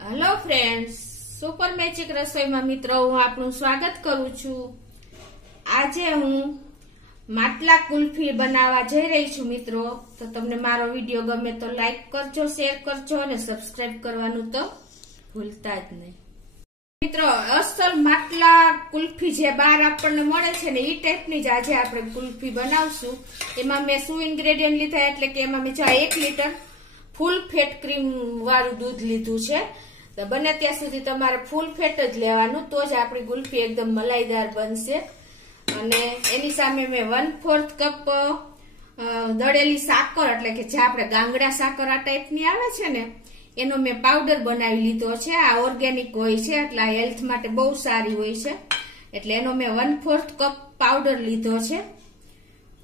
Hello friends, super magic રસોઈમાં મિત્રો હું આપનું સ્વાગત કરું છું। આજે હું માટલા કુલ્ફી બનાવવા જઈ રહી છું મિત્રો। તો તમને મારો વિડીયો ગમે તો લાઈક કરજો, શેર કરજો અને સબસ્ક્રાઇબ કરવાનું તો ભૂલતા જ નહીં। મિત્રો, અસલ માટલા કુલ્ફી જે બહાર આપણને મળે છે ને એ ટાઈપની જ આજે આપણે કુલ્ફી બનાવશું। એમાં મેં શું ઇન્ગ્રેડિયન્ટ લીધા એટલે કે એમાં મેં 1 લીટર ફૂલ ફેટ ક્રીમ વાળું દૂધ લીધું છે। તો બને ત્યાં સુધી તમારે ફૂલ ફેટ જ લેવાનું, તો જ આપણી કુલ્ફી એકદમ મલાઈદાર બનશે। અને એની સામે મેં 1/4 કપ દળેલી સાકર એટલે કે જે આપણે ગાંગડા સાકર આ ટાઈપની આવે છે ને એનો મેં પાવડર બનાવી લીધો છે। આ ઓર્ગેનિક હોય છે એટલે આ હેલ્થ માટે બહુ સારી હોય છે, એટલે એનો મેં 1/4 કપ પાવડર લીધો છે।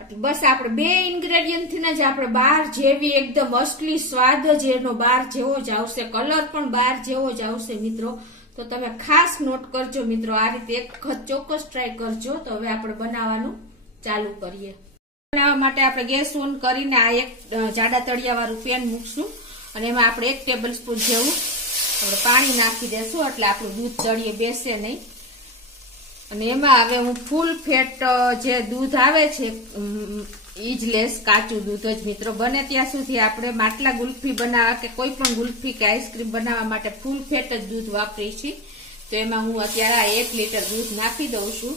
એટલે બસ આપણે 2 ઇન્ગ્રેડિયન્ટ થી જ આપણે બહાર જેવી એકદમ અસલી સ્વાદ જ એનો બહાર જેવો જ આવશે, કલર પણ બહાર જેવો જ આવશે મિત્રો। તો તમે ખાસ નોટ કરજો મિત્રો, આ રીતે એક વખત ચોક્કસ ટ્રાય કરજો। તો હવે આપણે બનાવવાનું ચાલુ કરીએ। બનાવવા માટે આપણે ગેસ ઓન કરીને આ એક જાડા તળિયા વાળું પેન મૂકશું અને એમાં આપણે 1 ટેબલ સ્પૂન જેવું આપણે પાણી નાખી દેશું એટલે આપણું દૂધ તળિયે બેસે નહીં। અને એમાં હવે હું ફૂલ ફેટ જે દૂધ આવે છે ઈ જ લેસ, કાચું દૂધ જ મિત્રો। બને ત્યાં સુધી આપણે માટલા ગુલ્ફી બનાવવા કે કોઈ પણ ગુલ્ફી કે આઈસ્ક્રીમ બનાવવા માટે ફૂલ ફેટ જ દૂધ વાપરી છે। તો એમાં હું અત્યારે 1 લીટર દૂધ નાખી દઉં છું।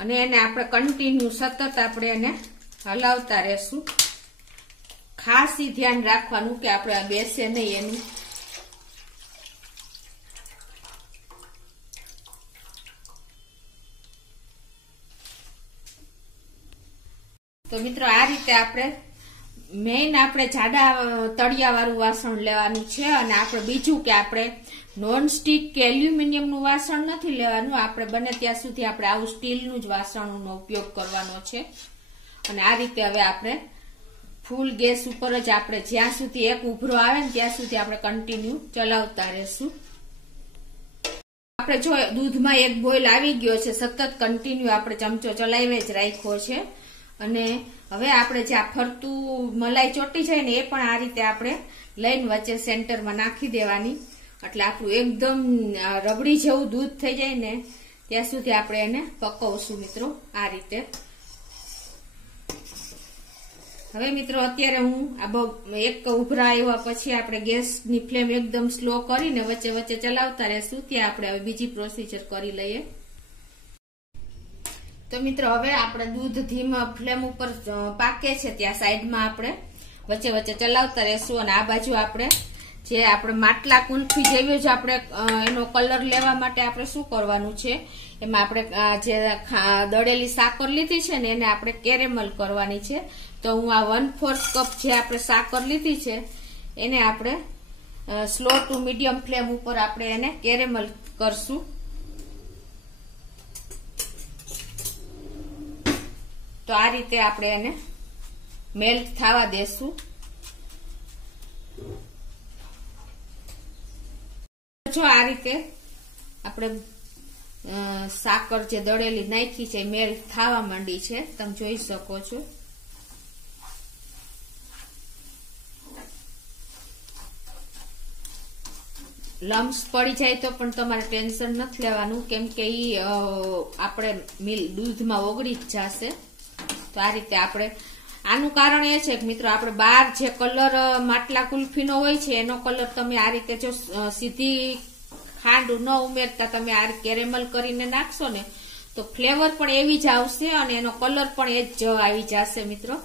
અને એને આપણે કન્ટિન્યુ સતત આપણે એને હલાવતા રહેશું। ખાસ ધ્યાન રાખવાનું કે આપણે આ બેસે નહીં એનું। તો મિત્રો આ રીતે આપણે મેઇન આપણે જાડા તળિયા વાળું વાસણ લેવાનું છે। અને આપણે બીજું કે આપણે નોન સ્ટિક કે એલ્યુમિનિયમ નું વાસણ નથી લેવાનું, આપણે બને ત્યાં સુધી આપણે આવું સ્ટીલનું જ વાસણનો ઉપયોગ કરવાનો છે। અને આ રીતે હવે આપણે ફૂલ ગેસ ઉપર જ આપણે જ્યાં સુધી એક ઉભરો આવે ને ત્યાં સુધી આપણે કન્ટિન્યુ ચલાવતા રહેશું। આપણે જો દૂધમાં એક બોઇલ આવી ગયો છે, સતત કન્ટિન્યુ આપણે ચમચો ચલાવી જ રાખ્યો છે। અને હવે આપણે જે આ ફરતું મલાઈ ચોટી જાય ને એ પણ આ રીતે આપણે લઈને વચ્ચે સેન્ટરમાં નાખી દેવાની, એટલે આપણું એકદમ રબડી જેવું દૂધ થઈ જાય ને ત્યાં સુધી આપણે એને પકવશું મિત્રો આ રીતે। હવે મિત્રો અત્યારે હું એક ઉભરા આવ્યા પછી આપણે ગેસની ફ્લેમ એકદમ સ્લો કરીને વચ્ચે વચ્ચે ચલાવતા રહેશું, ત્યાં આપણે હવે બીજી પ્રોસીજર કરી લઈએ। તો મિત્રો હવે આપણે દૂધ ધીમા ફ્લેમ ઉપર પાકે છે ત્યાં સાઈડમાં આપણે વચ્ચે વચ્ચે ચલાવતા રહેશું। અને આ બાજુ આપણે જે આપણે માટલા કુલ્ફી જેવી જ આપણે એનો કલર લેવા માટે આપણે શું કરવાનું છે, એમાં આપણે જે દળેલી સાકર લીધી છે ને એને આપણે કેરેમલ કરવાની છે। તો હું આ 1/4 કપ જે આપણે સાકર લીધી છે એને આપણે સ્લો ટુ મીડિયમ ફ્લેમ ઉપર આપણે એને કેરેમલ કરશું। તો આ રીતે આપણે એને મેલ્ટ થવા દેશું। જો આ રીતે આપણે સાકર જે દળેલી નાખી છે મેલ્ટ થવા માંડી છે, તમે જોઈ શકો છો। લમ્સ પડી જાય તો પણ તમારે ટેન્શન નથી લેવાનું, કેમ કે ઈ આપણે દૂધમાં ઓગળી જ જશે। તો આ રીતે આપણે આનું કારણ એ છે કે મિત્રો આપણે બહાર જે કલર માટલા કુલ્ફીનો હોય છે એનો કલર તમે આ રીતે જો સીધી ખાંડ ન ઉમેરતા તમે આ કેરેમલ કરીને નાખશો ને તો ફ્લેવર પણ એવી જ આવશે અને એનો કલર પણ એ જ આવી જશે મિત્રો।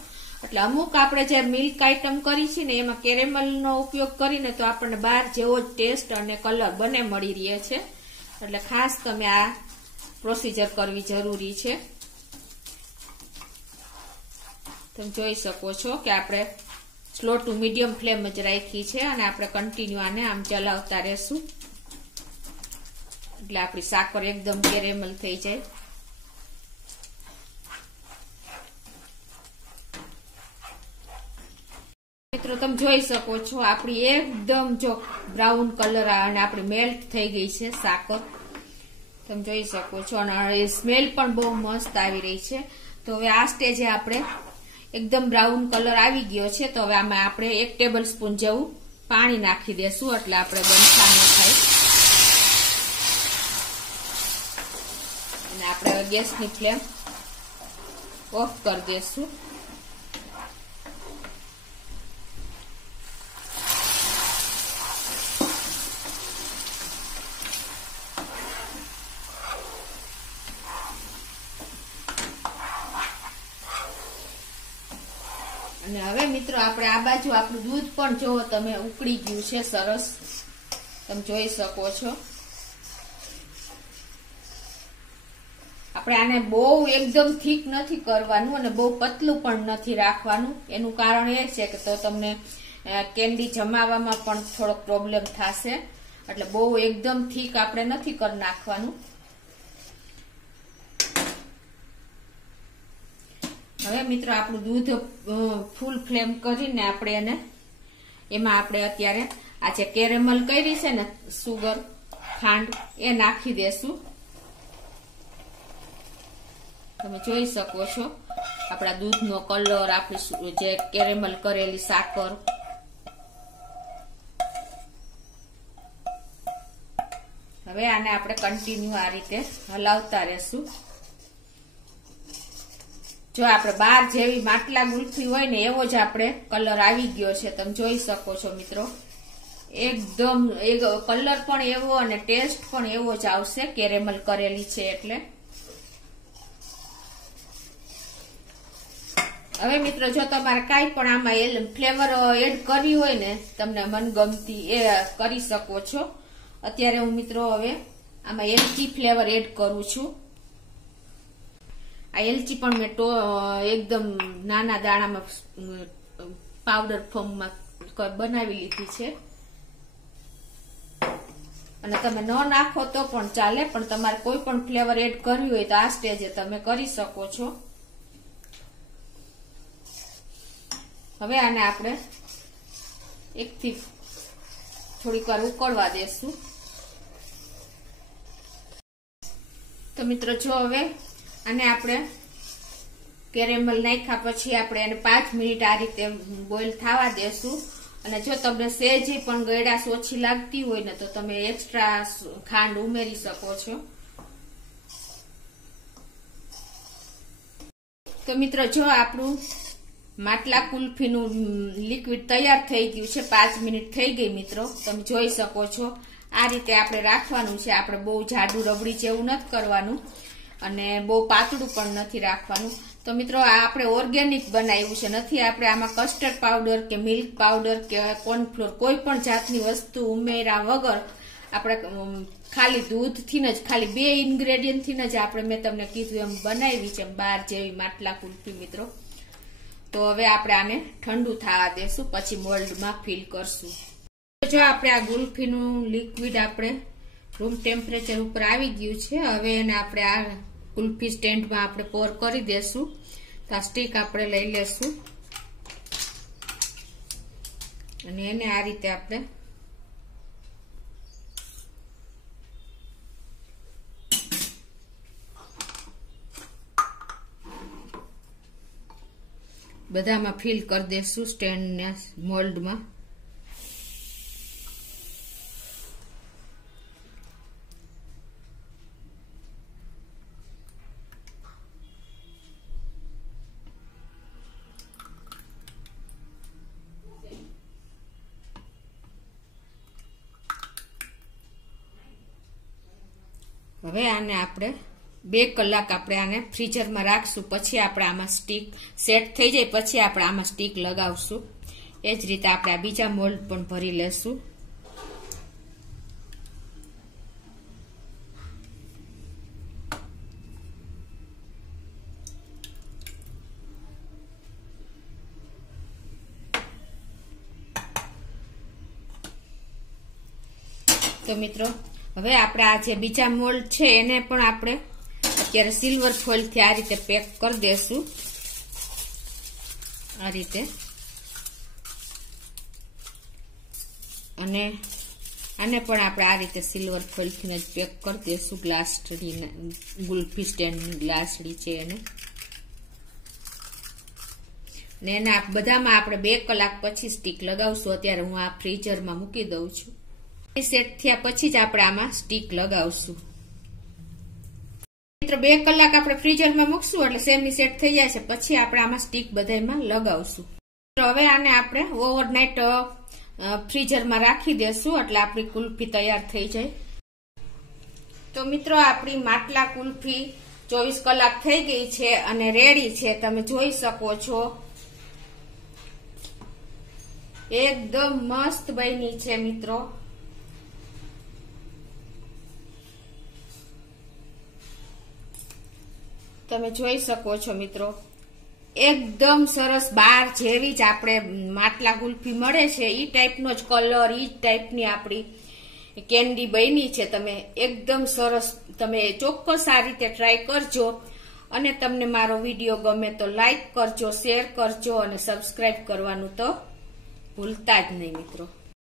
એટલે અમુક આપણે જે મિલ્ક આઈટમ કરી છે ને એમાં કેરેમલનો ઉપયોગ કરીને તો આપણને બહાર જેવો જ ટેસ્ટ અને કલર બંને મળી રહે છે, એટલે ખાસ તમે આ પ્રોસીજર કરવી જરૂરી છે। તમે જોઈ શકો છો કે આપણે સ્લો ટુ મીડિયમ ફ્લેમ જ રાખી છે અને આપણે કન્ટિન્યુ આને આમ ચલાવતા રહેશું એટલે આપણી સાકર એકદમ કેરેમલ થઈ જાય। મિત્રો તમે જોઈ શકો છો આપણી એકદમ જો બ્રાઉન કલર અને આપણી મેલ્ટ થઈ ગઈ છે સાકર। તમે જોઈ શકો છો અને સ્મેલ પણ બહુ મસ્ત આવી રહી છે. તો હવે આ સ્ટેજે આપણે એકદમ બ્રાઉન કલર આવી ગયો છે. તો હવે આમાં આપણે 1 ટેબલ સ્પૂન જેવું પાણી નાખી દેશું એટલે આપણે ગંઠા ન થાય. અને આપણે ગેસની ફ્લેમ ઓફ કરી દેશું. અને હવે મિત્રો આપણે આ બાજુ આપણું દૂધ પણ જો તમે ઉકળી ગયું છે સરસ, તમે જોઈ શકો છો. આપણે આને બહુ એકદમ થીક નથી કરવાનું અને બહુ પતલું પણ નથી રાખવાનું. એનું કારણ એ છે કે તો તમને કેન્ડી જમાવવામાં પણ થોડોક પ્રોબ્લેમ થશે. એટલે બહુ એકદમ થીક આપણે નથી કરી નાખવાનું. હવે મિત્રો આપણું દૂધ ફૂલ ફ્લેમ કરીને આપણે એને એમાં આપણે અત્યારે આ જે કેરેમલ કરી છે ને સુગર ખાંડ એ નાખી દેશું. તમે જોઈ શકો છો આપણા દૂધનો કલર, આપણી જે કેરેમલ કરેલી સાકર. હવે આને આપણે કન્ટિન્યુ આ રીતે હલાવતા રહેશું. જો આપણે બાર જેવી માટલા ગુલ્ફી હોય ને એવો જ આપણે કલર આવી ગયો છે. તમે જોઈ શકો છો મિત્રો, એકદમ કલર પણ એવો અને ટેસ્ટ પણ એવો જ આવશે કેરેમલ કરેલી છે એટલે. હવે મિત્રો જો તમારે કાંઈ પણ આમાં ફ્લેવર એડ કરવી હોય ને તમને મનગમતી એ કરી શકો છો. અત્યારે હું મિત્રો હવે આમાં એલચી ફ્લેવર એડ કરું છું. આ એલચી પણ મેં એકદમ નાના દાણામાં પાવડર ફોર્મમાં બનાવી લીધી છે. અને તમે ન નાખો તો પણ ચાલે, પણ તમારે કોઈ પણ ફ્લેવર એડ કરવી હોય તો આ સ્ટેજે તમે કરી શકો છો. હવે આને આપણે એકથી થોડીક વાર ઉકળવા દેશું. તો મિત્રો જો હવે અને આપણે કેરેમલ નાખ્યા પછી આપણે એને 5 મિનિટ આ રીતે બોઇલ થવા દેશું. અને જો તમને સહેજ પણ ગળાશ ઓછી લાગતી હોય ને તો તમે એક્સ્ટ્રા ખાંડ ઉમેરી શકો છો. તો મિત્રો જો આપણું માટલા કુલ્ફીનું લિક્વિડ તૈયાર થઈ ગયું છે. 5 મિનિટ થઈ ગઈ મિત્રો, તમે જોઈ શકો છો. આ રીતે આપણે રાખવાનું છે. આપણે બહુ જાડું રબડી જેવું નથી કરવાનું અને બહુ પાતળું પણ નથી રાખવાનું. તો મિત્રો આ આપણે ઓર્ગેનિક બનાવ્યું છે, નથી આપણે આમાં કસ્ટર્ડ પાવડર કે મિલ્ક પાવડર કે કોર્નફ્લોર કોઈ પણ જાતની વસ્તુ ઉમેર્યા વગર આપણે ખાલી દૂધથી જ, ખાલી 2 ઇન્ગ્રેડિયન્ટથી જ આપણે મેં તમને કીધું એમ બનાવી છે બાર જેવી માટલા કુલ્ફી મિત્રો. તો હવે આપણે આને ઠંડુ થવા દેશું, પછી મોલ્ડમાં ફિલ કરશું. જો આપણે આ ગુલ્ફીનું લિક્વિડ આપણે રૂમ ટેમ્પરેચર ઉપર આવી ગયું છે. હવે એને આપણે આ કુલ્ફી સ્ટેન્ડમાં આપણે પોર કરી દેશું. તો આ સ્ટીક આપણે લઈ લેશું અને એને આ રીતે આપણે બધામાં ફિલ કરી દેશું સ્ટેન્ડના મોલ્ડમાં. હવે આને આપણે 2 કલાક આપણે આને ફ્રીઝરમાં રાખશું. પછી આપણે આમાં સ્ટીક સેટ થઈ જાય પછી આપણે આમાં સ્ટીક લગાવશું. એ જ રીતે આપણે આ બીજા મોલ્ડ પણ ભરી લેશું. તો મિત્રો હવે આપણે આ જે બીજા મોલ્ડ છે એને પણ આપણે અત્યારે સિલ્વર ફોઇલથી આ રીતે પેક કરી દેશું. આ રીતે અને આને પણ આપણે આ રીતે સિલ્વર ફોઇલથી જ પેક કરી દઈશું. ગ્લાસડી ગુલ્ફી સ્ટેન્ડની ગ્લાસડી છે એને. ને એના બધામાં આપણે 2 કલાક પછી સ્ટીક લગાવશું. અત્યારે હું આ ફ્રીઝરમાં મૂકી દઉં છું. સેટ થયા પછી જ આપણે આમાં સ્ટીક લગાવશું. મિત્રો 2 કલાક આપણે ફ્રીઝરમાં મૂકશું એટલે સેમી સેટ થઈ જાય છે. પછી આપણે આમાં સ્ટીક બધામાં લગાવશું. હવે આને આપણે ઓવરનાઇટ ફ્રીઝરમાં રાખી દેશું એટલે આપણી કુલ્ફી તૈયાર થઈ જાય. તો મિત્રો આપણી માટલા કુલ્ફી 24 કલાક થઈ ગઈ છે અને રેડી છે. તમે જોઈ શકો છો એકદમ મસ્ત બની છે મિત્રો. તમે જોઈ શકો છો મિત્રો એકદમ સરસ બાર જેવી જ આપણે માટલા કુલ્ફી મળે છે ઈ ટાઈપનો જ કલર, ઈ ટાઈપની આપણી કેન્ડી બની છે. તમે એકદમ સરસ, તમે ચોક્કસ આ રીતે ટ્રાય કરજો. અને તમને મારો વિડીયો ગમે તો લાઈક કરજો, શેર કરજો અને સબસ્ક્રાઇબ કરવાનું તો ભૂલતા જ નહીં મિત્રો.